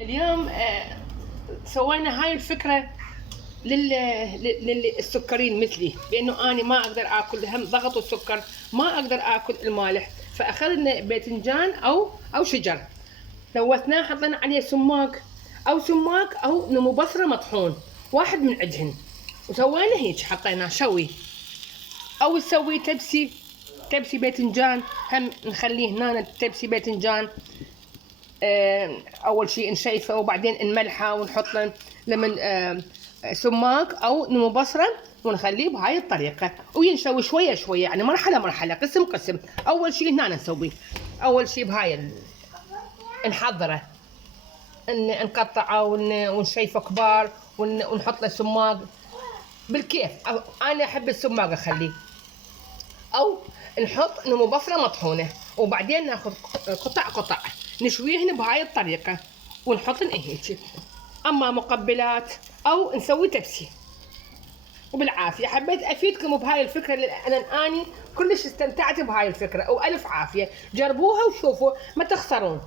اليوم سوينا هاي الفكرة للسكرين مثلي، بانه انا ما اقدر اكل هم ضغط السكر، ما اقدر اكل المالح. فاخذنا باذنجان او شجر، لوثناه، حطينا عليه سماق او نمو بصره مطحون، واحد من عندهن، وسوينا هيك حطيناه شوي. او نسوي تبسي باذنجان، هم نخليه هنا تبسي باذنجان. اول شيء نشيفه وبعدين نملحه ونحط له لمن سماق او نمو بصره، ونخليه بهاي الطريقه وينشوي شويه شويه، يعني مرحله قسم. اول شيء هنا نسوي، اول شيء بهاي نحضره، نقطعه ونشيفه كبار، ونحط له سماق بالكيف. انا احب السماق اخليه، او نحط نمو بصره مطحونه، وبعدين ناخذ قطع نشويهن بهاي الطريقه ونحطن هيك. اما مقبلات او نسوي تبسي. وبالعافيه حبيت افيدكم بهاي الفكره، لان اني كلش استمتعت بهاي الفكره، والف عافيه. جربوها وشوفوا ما تخسرون.